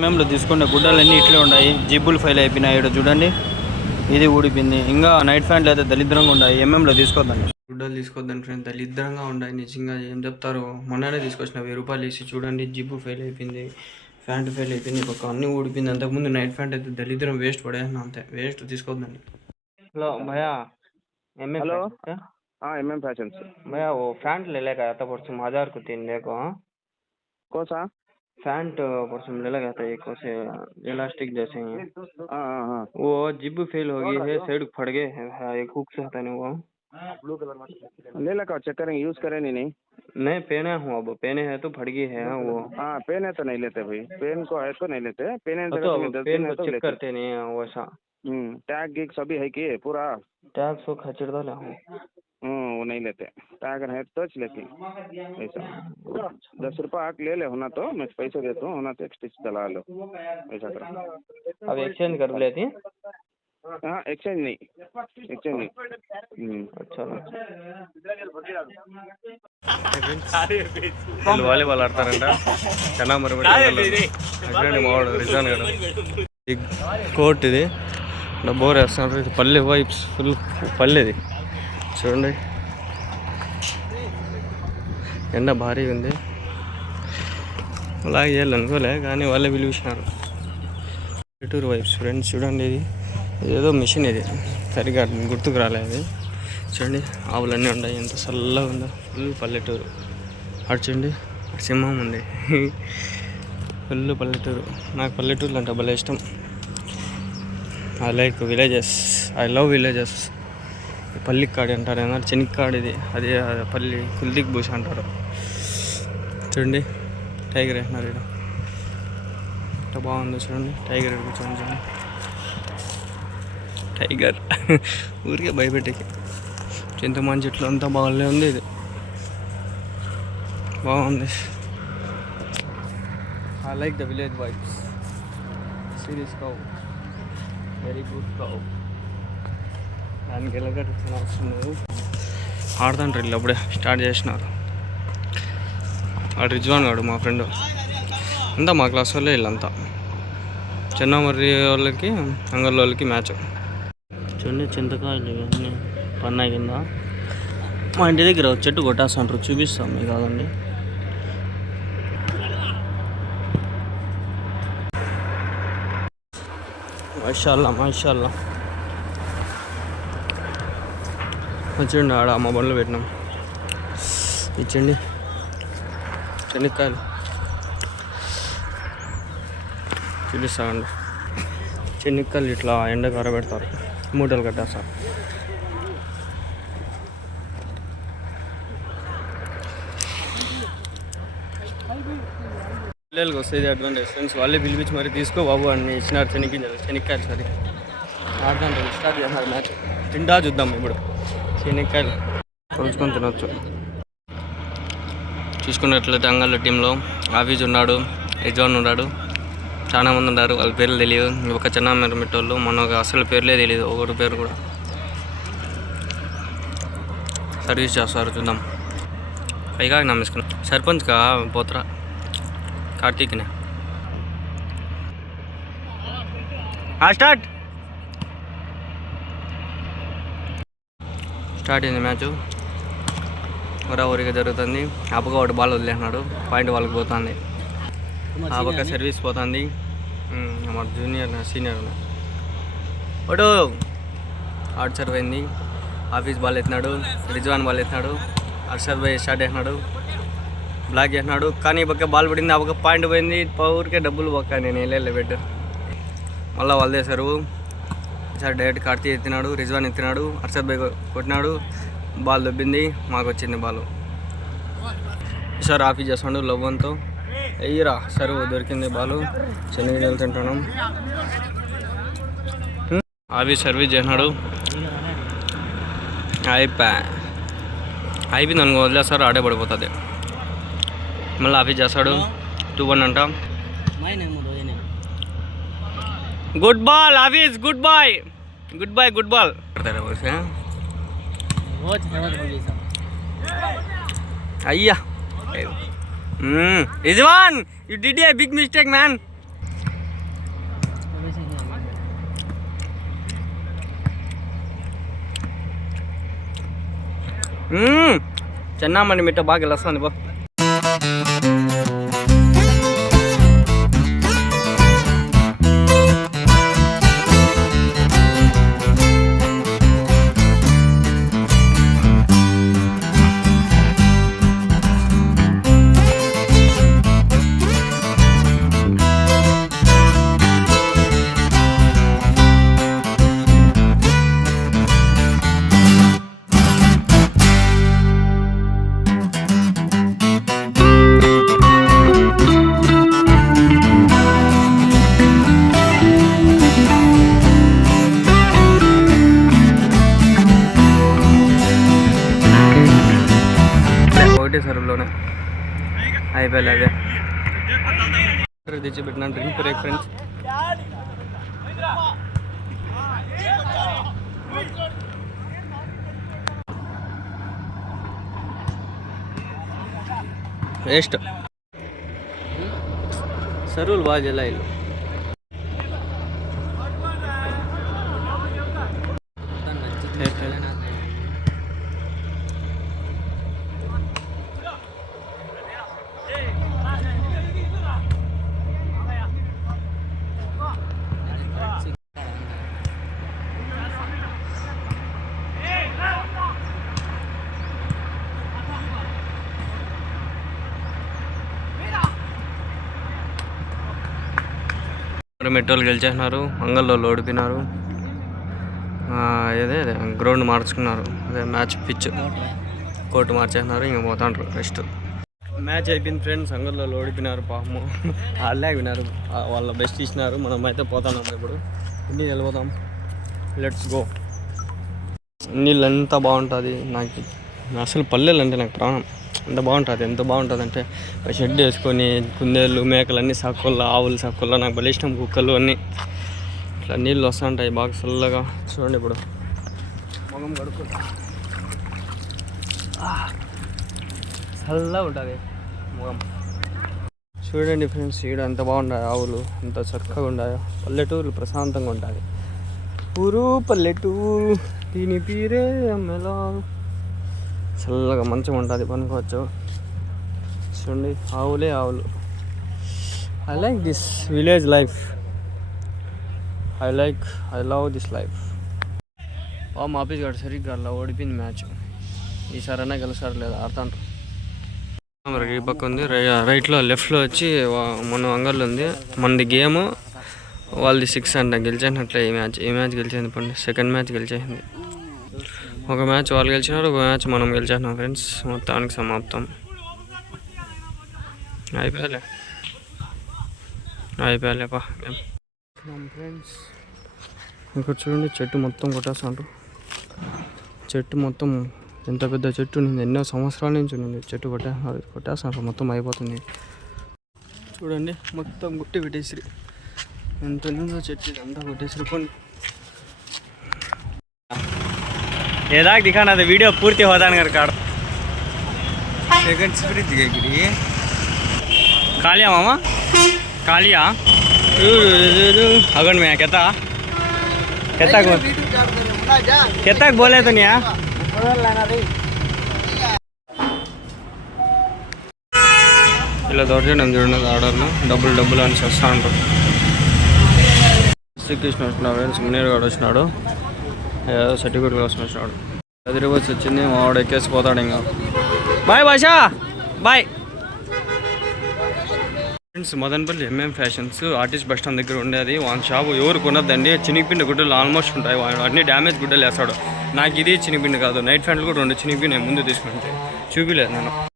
ఎంఎంలో తీసుకునే గుడ్డలన్నీ ఇట్లే ఉన్నాయి. జిబ్బులు ఫైల్ అయిపోయినాయి. ఇక్కడ చూడండి, ఇది ఊడిపోయింది. ఇంకా నైట్ ప్యాంట్లు అయితే దరిద్రంగా ఉన్నాయి. ఎంఎంలో తీసుకోవద్దండి, గుడ్డలు తీసుకోవద్దండి ఫ్రెండ్స్. దరిద్రంగా ఉన్నాయి నిజంగా. ఏం చెప్తారు, మొన్ననే తీసుకొచ్చిన 1000 రూపాయలు వేసి. చూడండి, జిబ్బు ఫెయిల్ అయిపోయింది, ప్యాంట్ ఫెయిల్ అయిపోయింది, ఒక అన్నీ ఊడిపోయింది. అంతకుముందు నైట్ ప్యాంట్ అయితే దరిద్రం, వేస్ట్ పడేసిన అంతే, వేస్ట్. తీసుకోవద్దండి. హలో భయ్యా, एमएम हेलो। फैशन क्या? हाँ एम एम फैशन से। भैया वो पैंट ले लेगा था परसों 1000 को 3 देखो। कौन सा? पैंट परसों ले लगा था एक से इलास्टिक जैसे ही। हाँ हाँ हाँ। वो जिब फेल हो गई है, साइड फट गए है, एक हुक से होता नहीं वो। ब्लू कलर में ले लगा, चेक करेंगे, यूज करें नहीं पहना हूँ, अब पहने हैं तो फट गई है वो। हाँ पेन है तो नहीं लेते भाई, पेन को है तो नहीं लेते, पेन है तो तो पेन को चेक करते नहीं है वैसा। टैग गिग सभी है कि पूरा टैग सो खचड़ डाला हूँ। वो नहीं लेते, टैग है तो लेते ऐसा। 10 रुपये आके ले ले, होना तो मैं पैसे देता हूँ, होना तो एक स्टिच चला लो ऐसा करो। अब एक्सचेंज कर लेती। हाँ एक्सचेंज नहीं, एक्सचेंज नहीं। अच्छा వాలీబాల్ ఆడతారంట. చాలా మరి రిజాన్ గడ కోర్ట్ ఇది. బోర్ వేస్తున్నారు. ఇది పల్లె వైబ్స్, ఫుల్ పల్లెది. చూడండి, ఎండ భారీగా ఉంది. అలాగే చేయాలనుకోలే కానీ వాళ్ళే పిలిచినారు. పల్లెటూరు వైబ్స్ ఫ్రెండ్స్. చూడండి, ఇది ఏదో మిషన్, ఇది సరిగా గుర్తుకు రాలేదు. చూడండి, ఆవులన్నీ ఉన్నాయి, ఎంత చల్లగా ఉందో. ఫుల్ పల్లెటూరు. అటు చూడండి, అటు సింహం ఉంది. ఫుల్ పల్లెటూరు. నాకు పల్లెటూరులు అంటే భలే ఇష్టం. I like villages, I love villages. పల్లికాడి అంటారు, ఏమన్నా చెనిక్కాడి. ఇది అదే పల్లి, కుల్దిక్ భూష అంటారు. చూడండి, టైగర్ వేసినారు ఇక్కడ. ఎంత బాగుందో చూడండి, టైగర్ కూర్చొని చూడండి. టైగర్ ఊరికే భయపెట్టేకి. చింతమంది చెట్లు అంతా బాగానే ఉంది. ఇది బాగుంది. I like the village vibes. Serious cow, very good cow. దానికి వెళ్ళగట్టు వస్తుంది. ఆడుతుంటారు వీళ్ళు, అప్పుడే స్టార్ట్ చేసినారు. ఆ రిజ్వాన్ గాడు మా ఫ్రెండ్ అంతా మా క్లాస్ వాళ్ళే. వీళ్ళంతా చిన్నమర్రి వాళ్ళకి, అంగళ్ళ వాళ్ళకి మ్యాచ్. చూడండి, చింతకాయలు ఇవన్నీ పన్నాయి కింద. మా ఇంటి దగ్గర చెట్టు కొట్టేస్తుంటారు, చూపిస్తాం మీకు. కాదండి, మాషాల్లా మాషాల్లా. చూడండి, ఆడ మా బండ్లు పెట్టినాం. ఇచ్చండి చెనిక్కాయలు చూపిస్తామండి. చెనిక్కాయలు ఇట్లా ఎండకు ఆరబెడతారు, మూటలు కట్టేస్తారు. పిల్లలకి వస్తుంది అడ్వాంటేజ్ ఫ్రెండ్స్. వాళ్ళే పిలిపించి మరి తీసుకో బాబు అని ఇచ్చినారు చెనిక్కాయలు. సరే ఆడదాం, స్టార్ట్ చేస్తున్నారు మ్యాచ్. తింటా చూద్దాం ఇప్పుడు. చెనిక్కాయలు కొలుచుకొని తినొచ్చు. చూసుకున్నట్లయితే అంగళ్ళ టీంలో ఆఫీస్ ఉన్నాడు, రిజ్వాన్ ఉన్నాడు, చాలా మంది ఉన్నారు. వాళ్ళ పేర్లు తెలియదు. ఒక చిన్న మెట్టోళ్ళు, మనకు అసలు పేర్లే తెలియదు, ఒకటి పేరు కూడా. సర్వీస్ చేస్తారు, చూద్దాం. పైగా నమ్మేసుకున్నాం. సర్పంచ్ కా పోతరా కార్తీక్నే. స్టార్ట్ అయింది మ్యాచ్. ఊరిగా జరుగుతుంది. ఆ పక్క ఒకటి బాల్ వదిలేసినాడు, పాయింట్ వాళ్ళకి పోతుంది. ఆ పక్క సర్వీస్ పోతుంది. మా జూనియర్ సీనియర్ ఒకటి అవుట్ సర్వ్ అయింది. ఆఫీస్ బాల్ ఎత్తినాడు, రిజ్వాన్ బాల్ ఎత్తినాడు, అర్షద్ భాయ్ స్టార్ట్ చేసినాడు, బ్లాక్ చేసినాడు. కానీ ఈ పక్క బాల్ పడింది, ఆ పక్క పాయింట్ పోయింది. ఊరికే డబ్బులు పక్క నేను వెళ్ళే పెట్టు. మళ్ళీ వాళ్ళదే సర్వ్. ఈసారి డైరెక్ట్ కార్తీక్ ఎత్తినాడు, రిజ్వాన్ ఎత్తినాడు, అర్షద్ భాయ్ కొట్టినాడు, బాల్ దొబ్బింది, మాకు వచ్చింది బాల్. ఈసారి ఆఫీస్ చేస్తాడు లవ్వంతో. అయ్యిరా సర్వ్ దొరికింది బాల్. శనగలు తింటున్నాం. ఆఫీస్ సర్వీస్ చేసినాడు, అయిపోయింది అనుకో, వదిలేస్తారు, ఆడే పడిపోతుంది. మళ్ళీ ఆఫీస్ చేస్తాడు. 2-1 అంట. Good ball Hafeez, good boy, good boy, good ball. అయ్యా Rizwan, you did a big mistake man. చెన్నామణి మిట్ట బాగా వెళ్ళొస్తుంది బా. ఒకటే సరువులోనే అయిపోయాలి. అదే తెచ్చిపెట్టిన డ్రింక్ బ్రేక్ ఫ్రెండ్స్. వేస్ట్ సరువులు బాగా జిల్లా ఇల్లు. మెట్రోలు గెలిచేసినారు, అంగల్లో ఓడిపోయినారు. అదే గ్రౌండ్ మార్చుకున్నారు. అదే మ్యాచ్ పిచ్ కోర్టు మార్చేసినారు. ఇంక పోతాండ్రు నెక్స్ట్ మ్యాచ్ అయిపోయింది ఫ్రెండ్స్. అంగల్లో ఓడిపోయినారు పాపము. వాళ్ళే విన్నారు, వాళ్ళ బెస్ట్ ఇచ్చినారు. మనం అయితే పోతున్నాం ఇప్పుడు. ఇంటికి వెళ్ళిపోతాం. Let's go. నీళ్ళు ఎంత బాగుంటుంది. నాకు అసలు పల్లెలు అంటే నాకు ప్రాణం. ఎంత బాగుంటుంది, ఎంత బాగుంటుంది అంటే షెడ్ వేసుకొని కుందేళ్ళు మేకలు అన్నీ సాక్కుల్లో, ఆవులు సాక్కుల్లో. నాకు భలే ఇష్టం. కుక్కలు అన్నీ ఇట్లా నీళ్ళు వస్తూ ఉంటాయి బాగా చల్లగా. చూడండి ఇప్పుడు మొగం కడుక్కుంటా, చల్లగా ఉంటుంది మొగం. చూడండి ఫ్రెండ్స్, ఈడ ఎంత బాగుంటాయి ఆవులు, ఎంత చక్కగా ఉంటాయో. పల్లెటూరు ప్రశాంతంగా ఉంటుంది. ఊరు పల్లెటూరు దీని పీరే అమ్మలా. చల్లగా మంచిగా ఉంటుంది, పనుకోవచ్చు. చూడండి ఆవులే ఆవులు. I like this village life. I love this life. మా ఆఫీస్ గారు సరిగ్గా అలా ఓడిపోయింది మ్యాచ్. ఈసారైనా గెలుస్తారు లేదా ఆడుతాంటారు. ఈ పక్క ఉంది, రైట్లో లెఫ్ట్లో వచ్చి మన అంగల్లో ఉంది. మనది గేమ్, వాళ్ళది 6 అంట. గెలిచేసినట్లే ఈ మ్యాచ్ గెలిచింది. పండి సెకండ్ మ్యాచ్ గెలిచేసింది. ఒక మ్యాచ్ వాళ్ళు గెలిచినారు, ఒక మ్యాచ్ మనం గెలిచేసినాం ఫ్రెండ్స్. మొత్తానికి సమాప్తం. అయిపోయాలేపా ఫ్రెండ్స్. ఇక్కడ చూడండి చెట్టు మొత్తం కొట్టేస్తాండ్రు. చెట్టు మొత్తం ఎంత పెద్ద చెట్టు ఉంది, ఎన్నో సంవత్సరాల నుంచి ఉంది చెట్టు. కొట్టేస్తాండ్రు, మొత్తం అయిపోతుంది. చూడండి మొత్తం గుట్టి పెట్టేసిరి. ఎంత ఉందో చెట్టు అంతా కొట్టేసిరి. కొన్ని ఏదా దిఖానా వీడియో పూర్తి హోదాను గారు కాడ సెకండ్స్ ఫ్రిడ్జ్ గిరి కాలియా మాमा कालिया अगन में कहता बोले तो नहीं ఇలా దొరకడం చూడండి. ఆర్డర్లు డబ్బులు అని వస్తూ ఉంటారు. శ్రీకృష్ణ వచ్చినాడు ఫ్రెండ్స్. మునీర్ గారు వచ్చినాడు, ఏదో సర్టిఫికేట్ కోసం వచ్చినాడు. హైదరాబాద్ వచ్చింది, మా వాడు ఎక్కేసిపోతాడు ఇంకా. Boy Basha, boy friends. Madanapalle fashions artist bus stand దగ్గర ఉండేది వన్ షాప్. ఎవరు కొనద్దండి. చినిగిపిండి గుడ్డలు ఆల్మోస్ట్ ఉంటాయి. అన్ని డ్యామేజ్ గుడ్డలు వేస్తాడు. నాకు ఇది చినిగిపిండి కాదు, నైట్ ఫ్యాంట్లు కూడా 2 చినిగిపిండి ముందు తీసుకుంటే చూపిలేదు నేను.